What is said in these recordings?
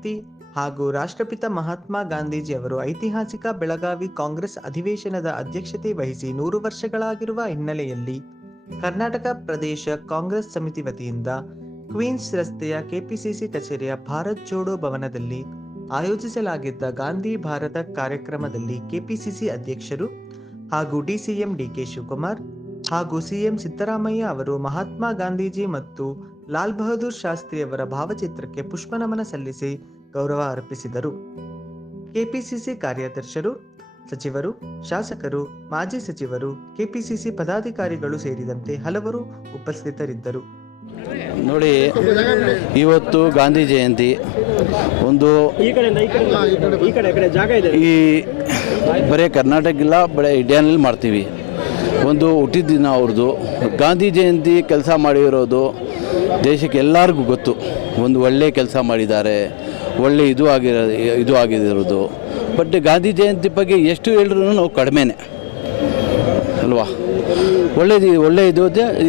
ಜಯಂತಿ ಹಾಗೂ ರಾಷ್ಟ್ರಪಿತ ಮಹಾತ್ಮ ಗಾಂಧೀಜಿಯವರು ಐತಿಹಾಸಿಕ ಬೆಳಗಾವಿ ಕಾಂಗ್ರೆಸ್ ಅಧಿವೇಶನದ ಅಧ್ಯಕ್ಷತೆ ವಹಿಸಿ 100 ವರ್ಷಗಳಾಗಿರುವ ಹಿನ್ನೆಲೆಯಲ್ಲಿ ಕರ್ನಾಟಕ ಪ್ರದೇಶ ಕಾಂಗ್ರೆಸ್ ಸಮಿತಿ ವತಿಯಿಂದ ಕ್ವೀನ್ಸ್ ರಸ್ತೆಯ ಕೆಪಿಸಿಸಿ ಕಚೇರಿಯ ಭಾರತ್ ಜೋಡೋ ಭವನದಲ್ಲಿ ಆಯೋಜಿಸಲಾಗಿದ್ದ ಗಾಂಧಿ ಭಾರತ ಕಾರ್ಯಕ್ರಮದಲ್ಲಿ ಕೆಪಿಸಿಸಿ ಅಧ್ಯಕ್ಷರು ಹಾಗೂ ಡಿಸಿಎಂ ಡಿಕೆ ಶಿವಕುಮಾರ್ ಹಾಗೂ ಸಿಎಂ ಸಿದ್ದರಾಮಯ್ಯ ಅವರು ಮಹಾತ್ಮ ಗಾಂಧೀಜಿ ಮತ್ತು ಲಾಲ್ ಬಹದ್ದೂರ್ ಶಾಸ್ತ್ರಿಯವರ ಭಾವಚಿತ್ರಕ್ಕೆ ಪುಷ್ಪನಮನ ಸಲ್ಲಿಸಿ ಗೌರವ ಅರ್ಪಿಸಿದರು. ಕೆಪಿಸಿಸಿ ಕಾರ್ಯಾಧ್ಯಕ್ಷರು, ಸಚಿವರು, ಶಾಸಕರು, ಮಾಜಿ ಸಚಿವರು, ಕೆಪಿಸಿಸಿ ಪದಾಧಿಕಾರಿಗಳು ಸೇರಿದಂತೆ ಹಲವರು ಉಪಸ್ಥಿತರಿದ್ದರು. ನೋಡಿ, ಇವತ್ತು ಗಾಂಧಿ ಜಯಂತಿ. ಒಂದು ಈ ಬರೀ ಕರ್ನಾಟಕ ಇಲ್ಲ, ಬರೀ ಇಂಡಿಯಾನಲ್ಲಿ ಮಾಡ್ತೀವಿ. ಒಂದು ಹುಟ್ಟಿದ ದಿನ ಅವ್ರದ್ದು. ಗಾಂಧಿ ಜಯಂತಿ ಕೆಲಸ ಮಾಡಿರೋದು ದೇಶಕ್ಕೆ ಎಲ್ಲರಿಗೂ ಗೊತ್ತು. ಒಂದು ಒಳ್ಳೆಯ ಕೆಲಸ ಮಾಡಿದ್ದಾರೆ, ಒಳ್ಳೆ ಇದು ಆಗಿರೋದು. ಬಟ್ ಗಾಂಧಿ ಜಯಂತಿ ಬಗ್ಗೆ ಎಷ್ಟು ಹೇಳಿದ್ರು ನಾವು ಕಡಿಮೆನೇ ಅಲ್ವಾ. ಒಳ್ಳೆಯದು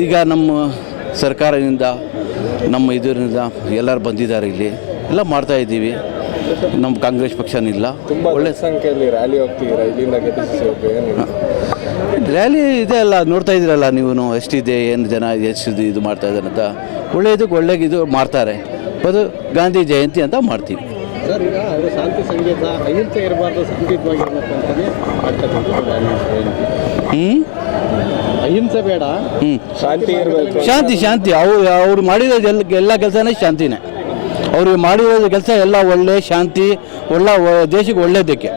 ಈಗ ನಮ್ಮ ಸರ್ಕಾರದಿಂದ, ನಮ್ಮ ಇದರಿಂದ ಎಲ್ಲರೂ ಬಂದಿದ್ದಾರೆ, ಇಲ್ಲಿ ಎಲ್ಲ ಮಾಡ್ತಾಯಿದ್ದೀವಿ. ನಮ್ಮ ಕಾಂಗ್ರೆಸ್ ಪಕ್ಷನಿಲ್ಲ. ಒಳ್ಳೆ ಸಂಖ್ಯೆಯಲ್ಲಿ ರ್ಯಾಲಿ ಹೋಗ್ತಿದ್ದೀರಾ ಇಲ್ಲಿಂದ ರ್ಯಾಲಿ ಇದೆ ಅಲ್ಲ, ನೋಡ್ತಾ ಇದ್ದೀರಲ್ಲ ನೀವು ಎಷ್ಟಿದೆ, ಏನು ಜನ ಎಷ್ಟು ಇದು ಮಾಡ್ತಾ ಇದ್ದಾರೆ ಅಂತ. ಒಳ್ಳೆಯದು ಇದು ಮಾಡ್ತಾರೆ. ಅದು ಗಾಂಧಿ ಜಯಂತಿ ಅಂತ ಮಾಡ್ತೀವಿ ಸರ್. ಈಗ ಅವರು ಶಾಂತಿ ಸಂಗೀತ, ಅಹಿಂಸೆ ಇರಬಾರ್ದು, ಅಹಿಂಸೆ ಬೇಡ, ಶಾಂತಿ ಇರಬೇಕು. ಶಾಂತಿ ಅವ್ರು ಮಾಡಿರೋದು ಎಲ್ಲ ಕೆಲಸನೇ ಶಾಂತಿನೇ. ಅವ್ರಿಗೆ ಮಾಡಿರೋದು ಕೆಲಸ ಎಲ್ಲ ಒಳ್ಳೆ ಶಾಂತಿ, ದೇಶಕ್ಕೆ ಒಳ್ಳೆಯದಕ್ಕೆ.